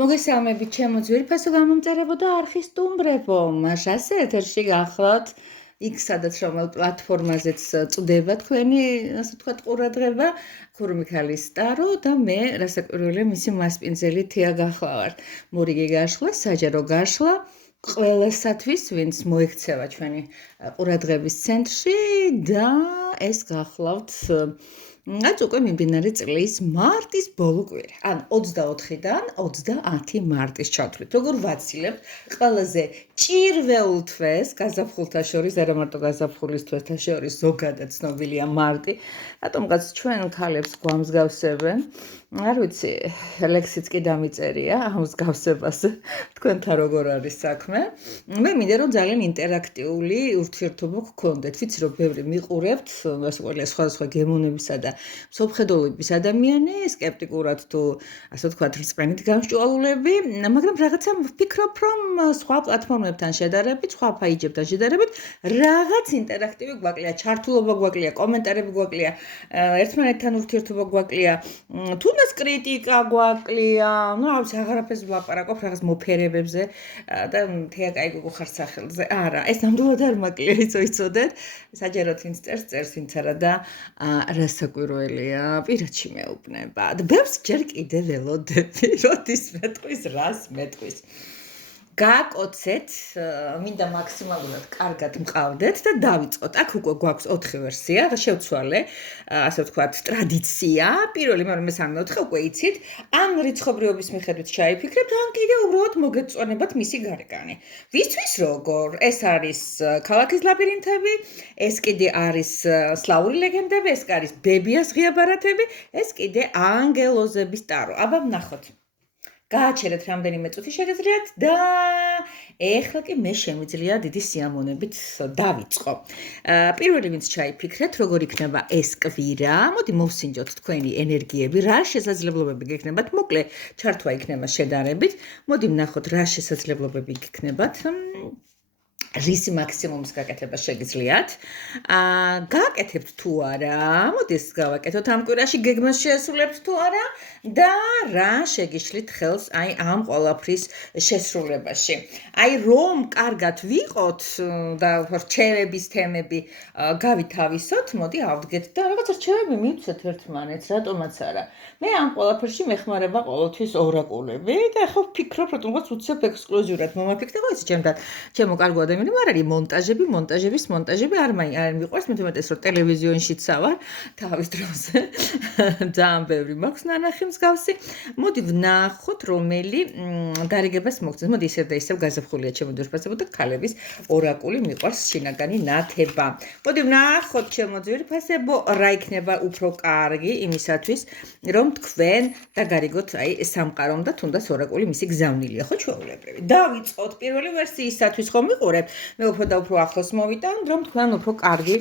მოგესალმებით ჩემო ძვირფასო გამომწერებო და არხის სტუმრებო. მასე ეთერში გახლავთ იქ სადაც რომელ პლატფორმაზეც წდება თქვენი, ასე ვთქვათ, ყურადღება, ქურმიქალის სტარო და მე რასაკვირველია მისი მასპინძელი თია გახლავართ. მორიგი გაშლა, საჯარო გაშლა ყველასათვის, ვინც მოექცევა ჩვენი ყურადღების ცენტრში და ეს გახლავთ რაც უკვე მიმდინარე წლის მარტის ბოლო კვირა. ან 24-დან 30 მარტის ჩათვლით. როგორ ვაცილებთ ყველაზე ჭირვეულ თვეს გაზაფხულთა შორის, არა მარტო გაზაფხულის თვესთა შორის, ზოგადად ცნობილია მარტი. რატომღაც ჩვენ ქალებს გვამსგავსებენ. არ ვიცი, ლექსიც კი დამიწერია ამ მსგავსებას. თქვენთან როგორ არის საქმე? მე მინდა რომ ძალიან ინტერაქტიული ურთიერთობა გქონდეთ. ვიცი რომ ბევრი მიყურებთ, გასაკვირველია სხვადასხვა გემოვნებისა და მსოფლმხედველობის ადამიანი, სკეპტიკურად თუ ასე ვთქვათ, რწმენით გამსჭვალულები, მაგრამ რაღაცა ვფიქრობ, რომ სხვა პლატფორმებთან შედარებით, სხვა ფაიჯებთან შედარებით, რაღაც ინტერაქტივი გვაკლია, ჩართულობა გვაკლია, კომენტარები გვაკლია, ერთმანეთთან ურთიერთობა გვაკლია, თუნდაც კრიტიკა გვაკლია, ну, რა ვიცი, აღარაფერს ვლაპარაკობ რაღაც მოფერებებზე და თეა კაი გუხარ სახელზე. არა, ეს ნამდვილად არ მაკლია, იცოდეთ? საჯაროდ ვინც წერს, ვინც არა და რასაკვირველია, პირადში მეუბნება. და ბევრს ჯერ კიდე ველოდები, როდის მეტყვის, რას მეტყვის. გააკოცეთ, მინდა მაქსიმალურად კარგად მყავდეთ და დავიწყოთ. აქ უკვე გვაქვს 4 ვერსია, შევცვალე, ასე ვთქვათ, ტრადიცია. პირველი, მაგრამ მესამე, მეოთხე უკვე იცით, ან რიცხობრიობის მიხედვით ჩაიფიქრებთ, ან კიდე უბრალოდ მოგეწონებათ მისი გარეკანი. ვისთვის როგორ? ეს არის ქალაქის ლაბირინთები, ეს კიდე არის სლავური ლეგენდები, ეს არის ბებიას ღია ბარათები, ეს კიდე ანგელოზების ტარო. აბა ვნახოთ. გააჩერეთ რამდენიმე წუთი შეგიძლიათ და ეხლა კი მე შემიძლია დიდი სიამონებით დავიწყო. პირველი ვინც ჩაიფიქრეთ, როგორ იქნება ეს კვირა, მოდი მოვსინჯოთ თქვენი ენერგიები, რა შესაძლებლობები გექნებათ, მოკლე ჩართვა იქნება შედარებით. მოდი ვნახოთ რა შესაძლებლობები გექნებათ. რისი მაქსიმუმის გაკეთება შეგიძლიათ. გააკეთებთ თუ არა, მოდი ეს გავაკეთოთ ამ კვირაში, გეგმას შეასრულებთ თუ არა და რა შეგიშლით ხელს აი ამ ყველაფრის შესრულებაში. აი რომ კარგად ვიყოთ და რჩევების თემები გავითავისოთ, მოდი ავდგეთ და რაღაც რჩევები მივცეთ ერთმანეთს, რატომაც არა. მე ამ ყველაფერში მეხმარება ყოველთვის ორაკულები და ახლა ვფიქრობ, რომ უცებ ექსკლუზიურად მომაფიქრდება ეს ჩემო კარგო ადამიანო, არ არის მონტაჟები არ მიყვარს, მე თვითprátais რომ ტელევიზიონშიც ავარ თავის დროზე. ძალიან ბევრი მაქვს ნანახი მსგავსი. მოდი ვნახოთ რომელი გარიგებას მოგწევს. მოდი ისევ და ისევ გაზაფხულია ჩემო ძვირფასებო და ქალების ორაკული მიყვარს შინაგანი ნათება. მოდი ვნახოთ ჩემო ძვირფასებო რა იქნება უფრო კარგი იმისათვის რომ თქვენ და გარიგოთ აი სამყარომ და თუნდაც ორაკული მისი გზავნილია, ხო ჩვეულებრივი. დავიწყოთ პირველი ვერსიისათვის ხომ მიყურებთ. მე უფრო და უფრო ახლოს მოვიტანთ, რომ თქვენ უფრო კარგი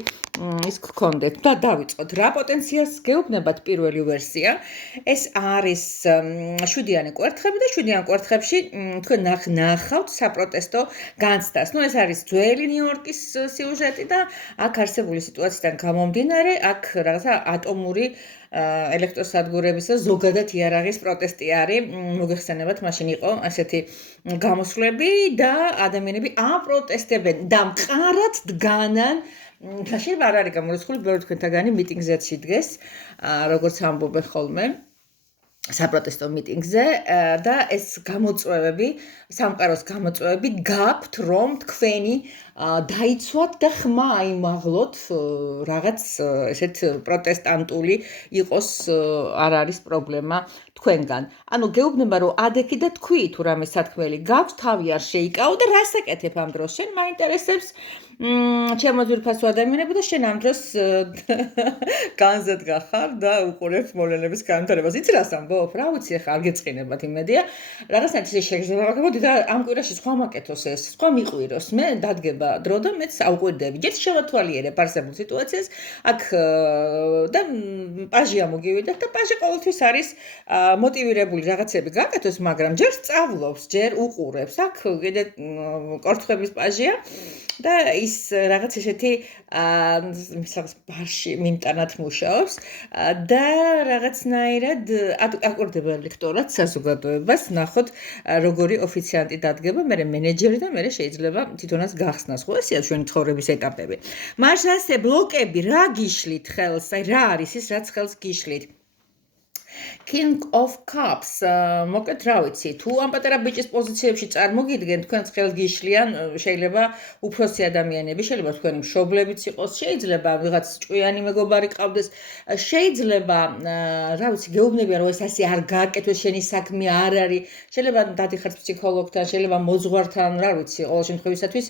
ის გქონდეთ. და დავიწყოთ. რა პოტენციალს გეუბნებათ პირველი ვერსია? ეს არის 7-იანი კვერთხები და 7-იან კვერთხებში თქვენ ნახავთ საპროტესტო განცდას. ეს არის ძველი ნიუ-იორკის სიუჟეტი და აქ არსებული სიტუაციიდან გამომდინარე, აქ რაღაცა ატომური ელექტროსადგურების და ზოგადად იარაღის პროტესტი არის. მოგეხსენებათ, მაშინ იყო ასეთი გამოსვლები და ადამიანები აპროტესტებენ და მყარად დგანან. შეიძლება არ არის გამორიცხული, ბევრი თქვენთაგანი მიტინგზეც იდგეს, როგორც ამბობენ ხოლმე. საპროტესტო მიტინგზე და ეს გამოწვევები, სამყაროს გამოწვევები გაქვთ, რომ თქვენი დაიცვათ და ხმა აიმაღლოთ რაღაც ესეთ პროტესტანტული იყოს, არ არის პრობლემა თქვენგან. ანუ გეუბნება რომ ადექი და თქვი თუ რამე სათქმელი გაქვს, თავი არ შეიკავო და რას ეკეთებ ამ დროს? შენ მაინტერესებს ჩემო ძვირფასო ადამიანები და შენ ამ დროს განზად გახარ და უყურებ მოვლენების განვითარებას. იცი რას ამბობ? რა ვიცი, ახლა არ გეწყინებათ იმედია. რაღაცნაირად ისე შეგრძნება, მოდი და ამ კვირაში სხვა მაკეთოს ეს, სხვა მიყვიროს. მე დადგება დრო და მეც ავყვირდები. ჯერ შევათვალიერებ არსებულ სიტუაციას, აქ და პაჟია მოგივიდეთ და პაჟი ყოველთვის არის მოტივირებული რაღაცები გაკეთოს, მაგრამ ჯერ სწავლობს, ჯერ უყურებს. აქ კიდე კორთხების პაჟია და ის რაღაც ესეთი ბარში მიმტანად მუშაობს და რაღაცნაირად აკვირდება ლექტორად საზოგადოებას, ნახოთ როგორი ოფიციანტი დადგება, მერე მენეჯერი და მერე შეიძლება თვითონაც გახსნას. ხო, ესეა ჩვენი ცხოვრების ეტაპები. მაგრამ ასე ბლოკები რა გიშლით ხელს, აი რა არის ის, რაც ხელს გიშლით? King of Cups, მოკლედ რა ვიცი, თუ ამ პატარა ბიჭის პოზიციებში წარმოგიდგენ, თქვენს ხელს გიშლიან, შეიძლება უფროსი ადამიანები, შეიძლება თქვენი მშობლებიც იყოს, შეიძლება ვიღაც ჭკვიანი მეგობარი ყავდეს, შეიძლება, რა ვიცი, გეუბნებიან, რომ ეს ასე არ გააკეთოს, შენი საქმე არ არის, შეიძლება დადიხართ ფსიქოლოგთან, შეიძლება მოძღვართან, რა ვიცი, ყოველ შემთხვევისათვის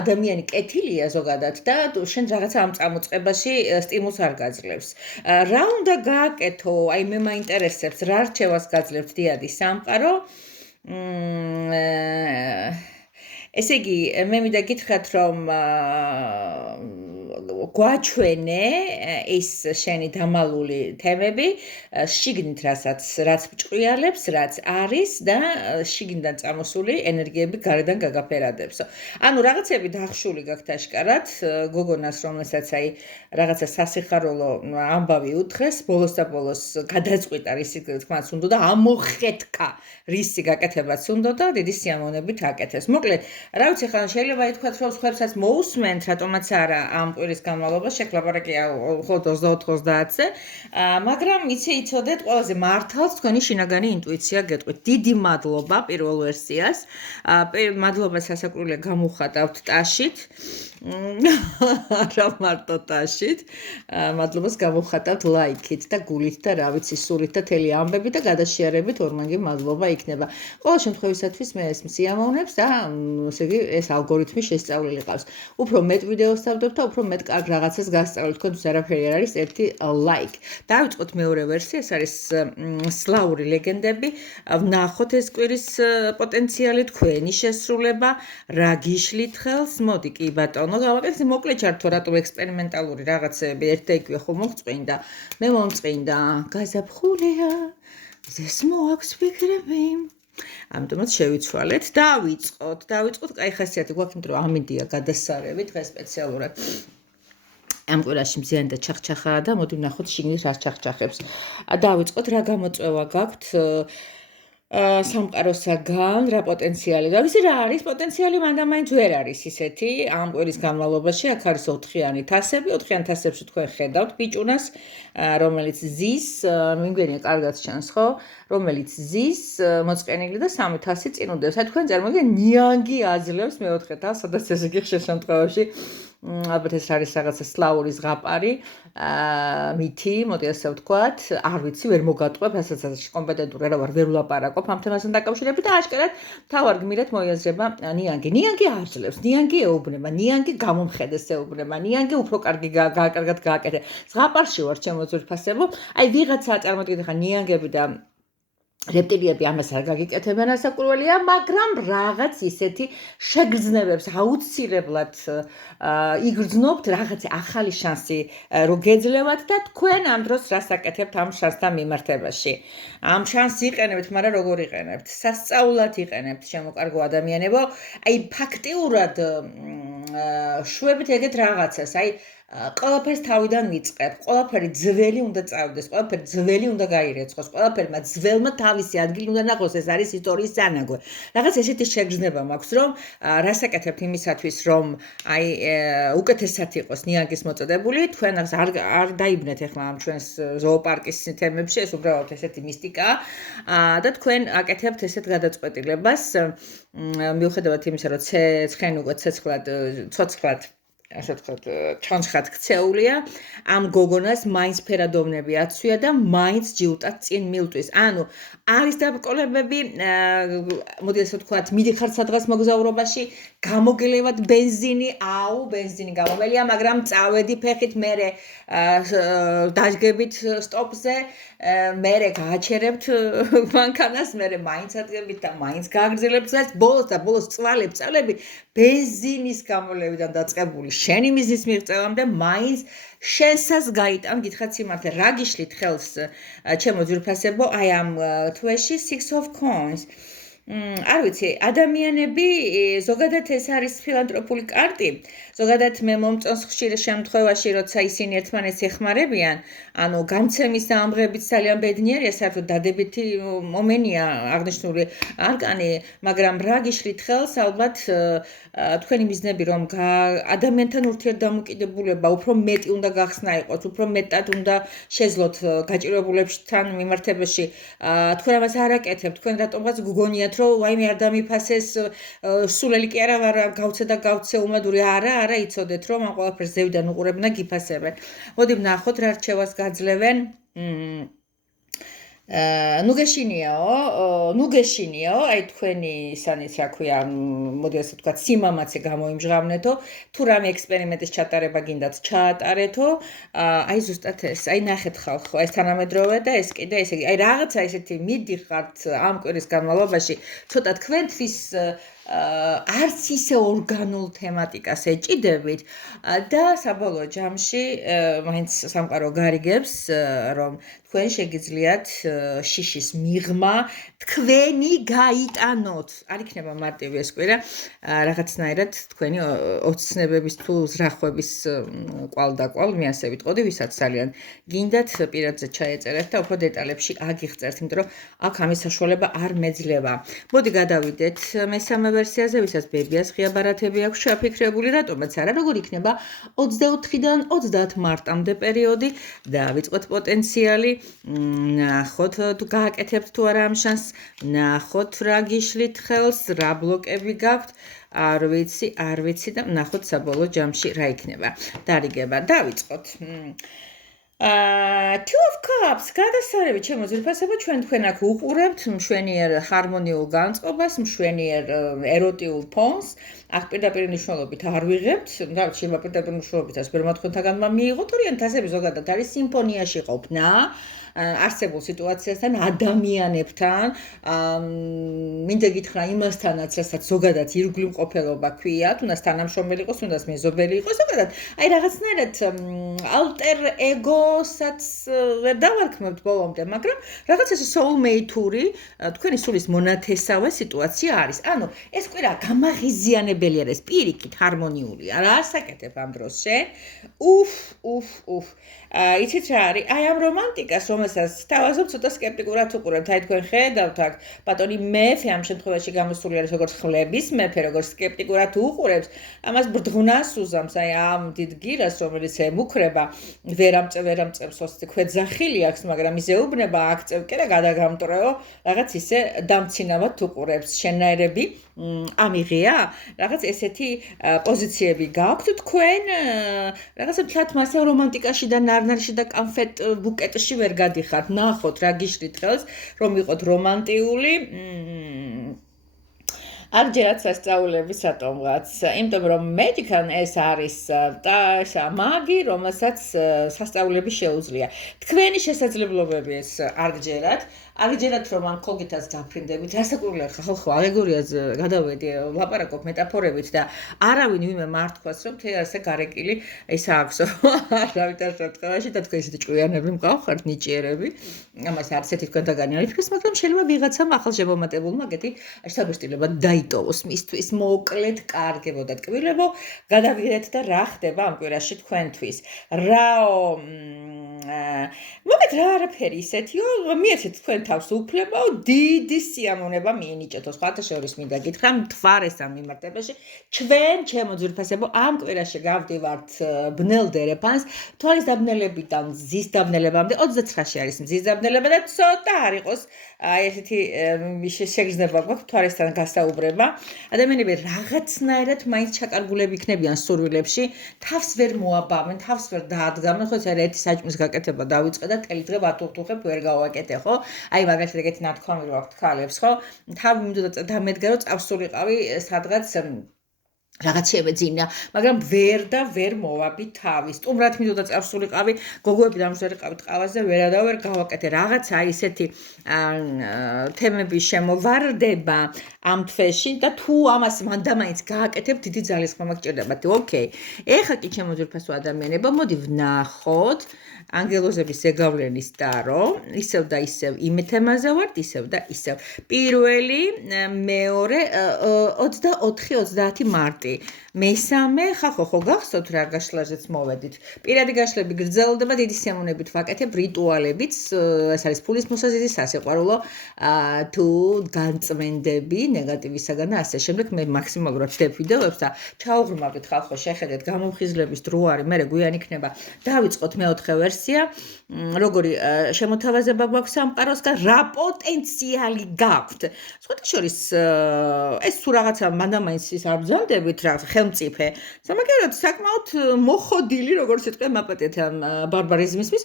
ადამიანი კეთილია ზოგადად და შენ რაღაცა ამ წამოწყებაში სტიმულს არ გაძლევს. რა უნდა გააკეთო? აი მე მაინტერესებს რა რჩევას გაძლევთ დიადი სამყარო. ესე იგი, მე მინდა გითხრათ, რომ გვაჩვენე ის შენი დამალული თემები, შიგნით რაც ბჭყვიალებს, რაც არის და შიგნიდან წამოსული ენერგიები გარედან გაგაფერადებს. ანუ რაღაცები დახშული გაქვთ აშკარად, გოგონას, რომელსაც აი რაღაცა სასიხარულო ამბავი უთხრეს, ბოლოს და ბოლოს გადაწყვიტა რისი თქმაც უნდა და ამოხეთქა რისი გაკეთებაც უნდა და დიდი სიამოვნებით აკეთეს. მოკლედ, რა ვიცი, ხან შეიძლება ითქვათ, რომ სხვებსაც მოусმენთ, რატომაც არა ამ კვირის განმავლობაში, შეკლაპარაკია მხოლოდ 24-30-ზე, მაგრამ იცოდეთ, ყველაზე მართალს თქვენი შინაგანი ინტუიცია გეტყვით. დიდი მადლობა პირველ ვერსიას. მადლობა სასაკურველია გამოვხატავთ ტაშით. რა მარტო ტაშით. მადლობას გამოვხატავთ ლაიქით და გულით და რა ვიცი, სულით და თელი ამბებით და გადაშიარებით ორმაგი მადლობა იქნება. ყოველ შემთხვევისათვის მე ეს მსიამოვნებს და ესე იგი ეს ალგორითმი შესწავლილი ყავს. უფრო მეტ ვიდეოს დავდებთ და უფრო მეტ კარგ რაღაცას გასწავლეთ. თქვენთვის არაფერი არ არის, ერთი ლაიქ. დავიწყოთ მეორე ვერსია, ეს არის სლავური ლეგენდები. ვნახოთ ეს კვირის პოტენციალი, თქვენი შესრულება, რა გიშლით ხელს. მოდი კი ბატონო, გავაკეთე მოკლე ჩართო, რატომ ექსპერიმენტალური რაღაცები ერთ და იგივე ხომ მომწყინდა. მე მომწყინდა, გაზაფხულია, ზეს მოაქვს ფიქრები. ამიტომაც შევიცვალეთ, დავიწყოთ, კაი ხასიათი გვაქვს, იმიტომ რომ ამინდია გადასარევი დღეს სპეციალურად. ამ კვირაში მზიანი და ჩახჩახაა და მოდი ვნახოთ შიგნით რა ჩახჩახებს. დავიწყოთ, რა გამოწვევა გაქვთ სამყაროსაგან, რა პოტენციალი და ვიცი რა არის პოტენციალი, მანდამაინც ვერ არის ისეთი ამ კვირის განმავლობაში. აქ არის 4-იანი თასები, 4-იან თასებში თქვენ ხედავთ ბიჭუნას, რომელიც ზის, მიმგენია კარგად ჩანს, ხო? რომელიც ზის მოწყენილი და 3 თასი წინ უდევს. აი თქვენ წარმოგიდგენთ, ნიანგი აძლევს მეოთხე თასს, სადაც ესე იგი ხშირ შემთხვევაში ალბათ ეს არის რაღაცა სლავური ზღაპარი, მითი, მოდი ასე ვთქვათ, არ ვიცი, ვერ მოგატყვებ, ასაც კომპეტენტური არა ვარ, ვერ ვლაპარაკობ ამ თემასთან დაკავშირებით და აშკარად თავარ გმირად მოიაზრება ნიანგი. ნიანგი აძლევს, ნიანგი ეუბნება, ნიანგი გამომხედეს ეუბნება, ნიანგი უფრო კარგად გააკეთე. ზღაპარში ვარ ჩემო ძვირფასებო, აი ვიღაცა წარმოგიდგენთ ხა ნიანგები და რეპტილიები ამას არ გაგიკეთებენ ასაკურველია, მაგრამ რაღაც ისეთი შეგრძნებებს აუცილებლად იგრძნობთ, რაღაც ახალი შანსი რო გეძლევათ და თქვენ ამ დროს რას აკეთებთ ამ შანსთან მიმართებაში. ამ შანსს იყენებთ, მაგრამ როგორ იყენებთ? სასწაულად იყენებთ, შემოკარგო ადამიანებო. აი ფაქტიურად შვებით ეგეთ რაღაცას, აი ყველაფერს თავიდან ვიწყებ, ყველაფერი ძველი უნდა წავიდეს, ყველაფერი ძველი უნდა გაირეცხოს, ყველაფერმა ძველმა თავისი ადგილი უნდა ნახოს, ეს არის ისტორიის ძანაგვე. რაღაც ესეთი შეგრძნება მაქვს, რომ რას აკეთებთ იმისათვის, რომ აი უკეთესად იყოს ნიანგის მოწოდებული, თქვენ არ დაიბნეთ ახლა ამ ჩვენს ზოოპარკის თემებში, ეს უბრალოდ ესეთი მისტიკაა და თქვენ აკეთებთ ესეთ გადაწყვეტილებას, მიუხედავად იმისა, რომ ცხენ უკვე ცოცხლად ასე ვთქვათ, ჩონჩხად ქცეულია, ამ გოგონას მაინც ფერადოვნები აცვია და მაინც ჯიუტად წინ მილტვის. ანუ არის დაბრკოლებები, მოდი ასე ვთქვათ, მიდიხარ სადღაც მოგზაურობაში, გამოგელევად ბენზინი, ბენზინი გამომელია, მაგრამ წავედი ფეხით, მერე დაჟგებით სტოპზე, მერე გააჩერებთ მანქანას, მერე მაინც ადგებით და მაინც გააგრძელებთ გზას, ბოლოს წვალები ბენზინის გამოლევიდან დაწყებული შენი მიზნის მიღწევამდე მაინც შენსაც გაიტან, გითხრათ სიმართლე, რა გიშლით ხელს ჩემო ძვირფასებო, აი ამ თვეში Six of Coins. არ ვიცი, ადამიანები ზოგადად ეს არის ფილანტროპული კარტი, ზოგადად მე მომწონს ხშირ შემთხვევაში, როცა ისინი ერთმანეთს ეხმარებიან, ანუ გამცემის და ამღების ძალიან ბედნიერია, საერთოდ დადებითი მომენია აღნიშნული არკანი, მაგრამ რა გიშლით ხელს, ალბათ თქვენი მიზნები რომ ადამიანთან ურთიერთდამოკიდებულება უფრო მეტი უნდა გახსნა იყოს, უფრო მეტად უნდა შეძლოთ გაჭირვებულებთან მიმართებაში, თქვენ ამას არ აკეთებთ, თქვენ რატომღაც გგონიათ რომ ვაიმე არ დამიფასეს, სულელი კი არა ვარ, გავცე და გავცე უმადური, არა, იცოდეთ რომ ამ ყველაფერს ზევიდან უყურებენ და გიფასებენ. მოდი ვნახოთ რა რჩევას გაძლევენ. ნუ გეშინიაო, აი თქვენი ისანის რა ქვია, მოდი ასე ვთქვათ, სიმამაცე გამოიმჟღავნეთო, თუ რამე ექსპერიმენტის ჩატარება გინდათ, ჩაატარეთო, აი ზუსტად ეს, აი ნახეთ ხალხო, ეს თანამედროვე და ეს კიდე ესე იგი, აი რაღაცა ესეთი მიდიხართ ამ კვირის განმავლობაში, ცოტა თქვენთვის არც ისე ორგანულ თემატიკას ეჭიდებით და საბოლოო ჯამში მაინც სამყარო გარიგებს, რომ თქვენ შეგიძლიათ შიშის მიღმა თქვენი გაიტანოთ. არ იქნება მარტივი ეს კვირა, რაღაცნაირად თქვენი ოცნებების თუ ზრახვების კვალ-დაკვალ, მე ასე ვიტყოდი, ვისაც ძალიან გინდათ, პირადზე ჩაეწერეთ და უფრო დეტალებში აგიღწევთ, იმიტომ რომ აქ ამის საშუალება არ მეძლევა. მოდი გადავიდეთ მესამე ვერსიაზე, ვისაც ბებიას ღია ბარათები აქვს შეაფიქრებული, რატომაც არა, როგორ იქნება 24-დან 30 მარტამდე პერიოდი, დავიწყოთ პოტენციალი, ნახოთ თუ გააკეთებთ თუ არა ამ შანსს, ნახოთ რა გიშლით ხელს, რა ბლოკები გაქვთ, არ ვიცი და ნახოთ საბოლოო ჯამში რა იქნება. დარიგება, დავიწყოთ. Two of Cups, გადასარევი ჩემო ძვირფასებო, თქვენ აქ უყურებთ მშვენიერ ჰარმონიულ განწყობას, მშვენიერ ეროტიულ ფონს. აქ პირდაპირ მნიშვნელობით არ ვიღებთ, და შეიძლება პირდაპირ მნიშვნელობითაც ბევრმა თქვენთაგან მიიღოთ, ორიენტაციები ზოგადად არის სიმფონიაში ყოფნა არსებულ სიტუაციასთან, ადამიანებთან, მინდა გითხრა იმასთანაც, რასაც ზოგადად ირგვლივ მყოფელობა ქვია, თუნდაც თანამშრომელი იყოს, თუნდაც მეზობელი იყოს, ზოგადად აი რაღაცნაირად ალტერ ეგოსაც ვერ დავარქმევთ ბოლომდე, მაგრამ რაღაც ეს soulmate-ური თქვენი სულის მონათესავე სიტუაცია არის. ანუ ეს კვირა გამაღიზიანებელი არის, პირიქით ჰარმონიულია. რა ასაკეთებ ამ დროს შენ? იცით რა არის? აი ამ რომანტიკას, რომელსაც თავაზობ ცოტა სკეპტიკურად უყურებთ, აი თქვენ ხედავთ აქ ბატონი მეფე ამ შემთხვევაში გამოსული არის როგორც ხლების მეფე, როგორც სკეპტიკურად უყურებს, ამას ბრდღნას უზამს, აი ამ დიდ გირას, რომელიც ემუქრება, ვერ ამწევს ოსტი ქვეძახილი აქვს, მაგრამ ის ეუბნება აქწევ კი რა გადაგამტრეო, რაღაც ისე დამცინავად უყურებს, შენაერები ამიღია, რაღაც ესეთი პოზიციები გაქვთ თქვენ, რაღაცა მთლად მასე რომანტიკაში და ნარნარში და კანფეტ ბუკეტში ვერ გადიხართ. ნახოთ რა გიშლით ხელს, რომ იყოთ რომანტიული. არ ჯერაც სასწაულები სატომღაც, იმიტომ რომ Magic-ან ეს არის მაგი, რომელსაც სასწაულები შეუძლია. თქვენი შესაძლებლობები ეს არ გჯერათ, არ გჯერათ რომ ამ კოლგიტას დაფრინდებით, რასაკვირველია ხალხო აგეგორიას გადავედი, ლაპარაკობ მეტაფორებით და არავინ ვინმე მართქვას რომ თე ასე გარეკილი ეს აქვს. არავითარ შემთხვევაში და თქვენ ისეთი ჭკვიანები მყავხართ, ნიჭიერები, ამას არც ერთი თქვენთაგანი არ იფიქრეს, მაგრამ შეიძლება ვიღაცამ ახალ შემომატებულმა ეგეთი შთაბეჭდილება დაიტოვოს მისთვის, მოკლედ კარგებო და ტკბილებო, გადავიდეთ და რა ხდება ამ კვირაში თქვენთვის. მოგეთ რა არაფერი ისეთიო, მიეცეთ თქვენ თავს უფლებაო, დიდი სიამოვნება მიენიჭეთო. სხვათა შორის მინდა გითხრა, მთვარესთან მიმართებაში, ჩვენ, ჩემო ძვირფასებო, ამ კვირაში გავდივართ ბნელ დერეფანს, თვალის დაბნელებიდან მზის დაბნელებამდე 29-ში არის მზის დაბნელება და ცოტა არ იყოს ესეთი შეგრძნება გვაქვს მთვარესთან გასაუბრება. ადამიანები რაღაცნაირად მაინც ჩაკარგულები იქნებიან სურვილებში, თავს ვერ მოაბამენ, თავს ვერ დაადგამენ, ხო ეს არის ერთი საჭმის გაკეთება დავიწყე და თელი დღე ვათუხთუხებ ვერ გავაკეთე, ხო? აი მაგალითად ეგეთი ნათქვამი აქვს თქალებს, ხო? თავი მინდოდა დამედგა რომ წავსულიყავი სადღაც რაღაც შემეძინა, მაგრამ ვერ და ვერ მოვაბი თავი. სტუმრად მინდოდა წავსულიყავი, გოგოები დამზერიყავი ტყავაზე, ვერადავერ გავაკეთე. რაღაცა ისეთი თემები შემოვარდება ამ თვეში და თუ ამას მანდამაინც გააკეთებ, დიდი ძალისხმევა გჭირდებათ. ოკეი. ეხლა კი ჩემო ძვირფასო ადამიანებო, მოდი ვნახოთ ანგელოზების ზეგავლენის ტარო, ისევ და ისევ იმ თემაზე ვართ, ისევ და ისევ. პირველი, მეორე, 24-30 მარტი. მესამე, ხო გახსოვთ რა გაშლაჟეც მოვედით. პირადი გაშლები გრძელდება, დიდი სიამოვნებით ვაკეთებ რიტუალებით, ეს არის ფულის მოსაზიდი, სასიყვარულო, თუ განწმენდები ნეგატივისაგან და ასე შემდეგ. მე მაქსიმალურად ვდებ ვიდეოებს და ჩაუღრმავდით ხალხო, შეხედეთ, გამომხიზლების დრო არის, მე გვიან იქნება. დავიწყოთ მეოთხე ვერსია, როგორი შემოთავაზება გვაქვს სამყაროსგან, რა პოტენციალი გაქვთ. სხვათა შორის ეს თუ რაღაცა მანდამაინც ის არ ბრძანდებით, რაღაც ხელმწიფე. სამაგერად საკმაოდ მოხოდილი, როგორც იტყვიან მაპატეთ ამ ბარბარიზმისთვის,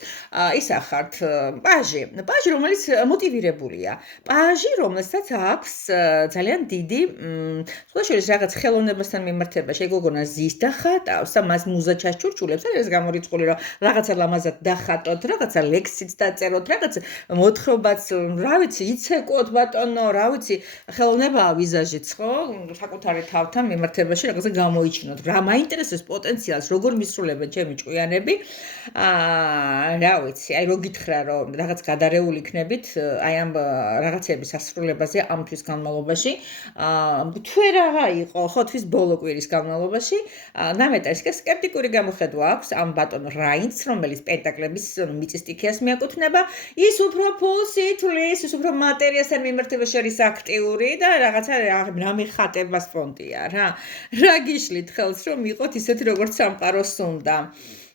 ისა ხართ პაჟი, რომელიც მოტივირებულია. პაჟი, რომელსაც აქვს ძალიან დიდი, სხვათა შორის რაღაც ხელოვნებასთან მიმართება, შეგოგონა ზის და ხატავს და მას მუზა ჩასჩურჩულებს, არის გამორიცხული, რომ რაღაცა ლამაზად დახატოთ, რაღაცა ლექსიც დაწეროთ, რაღაც მოთხრობაც, რა ვიცი, იცეკოთ ბატონო, რა ვიცი, ხელოვნებაა ვიზაჟიც, ხო? საკუთარი თავთან მიმართებაში რაღაცა გამოიჩინოთ. რა მაინტერესებს პოტენციალს, როგორ მისრულებენ ჩემი ჭკვიანები? რა ვიცი, აი რო გითხრა, რომ რაღაც გადარეული იქნებით, აი ამ რაღაცების ასრულებაზე ამ თვის განმავლობაში, თუ რა იყო, ხო, თვის ბოლო კვირის განმავლობაში, ნამეტად სკეპტიკური გამოხედვა აქვს ამ ბატონ რაინც, რომელიც პენტაკლების მიწის სტიქიას მიაკუთვნება, ის უფრო ფულს ითვლის, ის უფრო მატერიასთან მიმართებაში არის აქტიური და რაღაცა რამე ხატებას ფონტია რა. რა გიშლით ხელს რომ იყოთ ისეთი როგორც სამყაროს უნდა.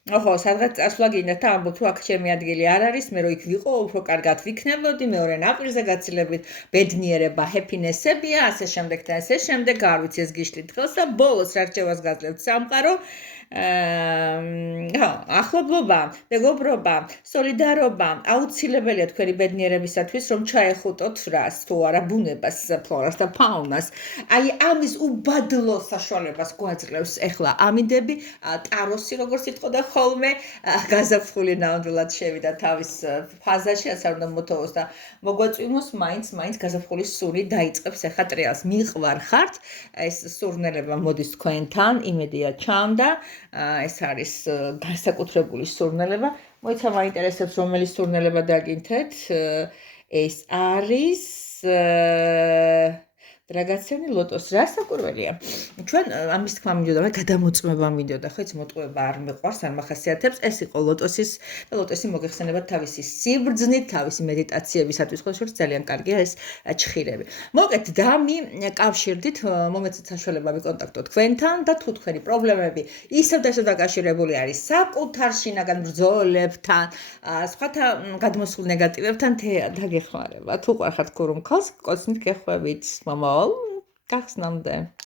ოხო, სადღაც წასვლა გინდა და ამბობ თუ აქ ჩემი ადგილი არ არის, მე რო იქ ვიყო, უფრო კარგად ვიქნებოდი, მეორე ნაპირზე გაცილებით ბედნიერება, ჰეპინესებია, ასე შემდეგ და ასე შემდეგ, არ ვიცი ეს გიშლით ხელს და ბოლოს რა რჩევას გაძლევთ სამყარო. ახლობლობა, მეგობრობა, სოლიდარობა აუცილებელია თქვენი ბედნიერებისათვის, რომ ჩაეხუტოთ რას, თუ არა ბუნებას, ფლორას და ფაუნას. აი ამის უბადლო საშუალებას გვაძლევს ეხლა ამინდები, ტაროსი როგორც იტყოდა ხოლმე, გაზაფხული ნამდვილად შევიდა თავის ფაზაში, ასე არ უნდა მოთოვოს და მოგვაწვიმოს მაინც გაზაფხულის სუნი დაიწყებს ეხლა ტრიალს. მიყვარხართ, ეს სურნელება მოდის თქვენთან, იმედია ჩამდა. ეს არის განსაკუთრებული სურნელება. მოიცა მაინტერესებს რომელი სურნელება დაგინთეთ. ეს არის დრაგაციანი ლოტოსი. რა საკურველია? ჩვენ ამის თქმა მინდოდა, გადამოწმება მინდოდა, ხო, იცი მოტყუება არ მეყვარს, არ მახასიათებს. ეს იყო ლოტოსის და ლოტოსი მოგეხსენება თავისი სიბრძნით, თავისი მედიტაციებისათვის, ხო, შორს ძალიან კარგია ეს ჩხირები. მოკეთ დამიკავშირდით, მომეცეთ საშუალება ვიკონტაქტო თქვენთან და თუ თქვენი პრობლემები ისევ და ისევ დაკავშირებული არის საკუთარ შინაგან ბრძოლებთან, სხვათა გადმოსულ ნეგატივებთან, დაგეხმარება. თუ ყარხართ ქურუმ ქალს, კოცნით გეხვევით, მამაო. გახსნამდე.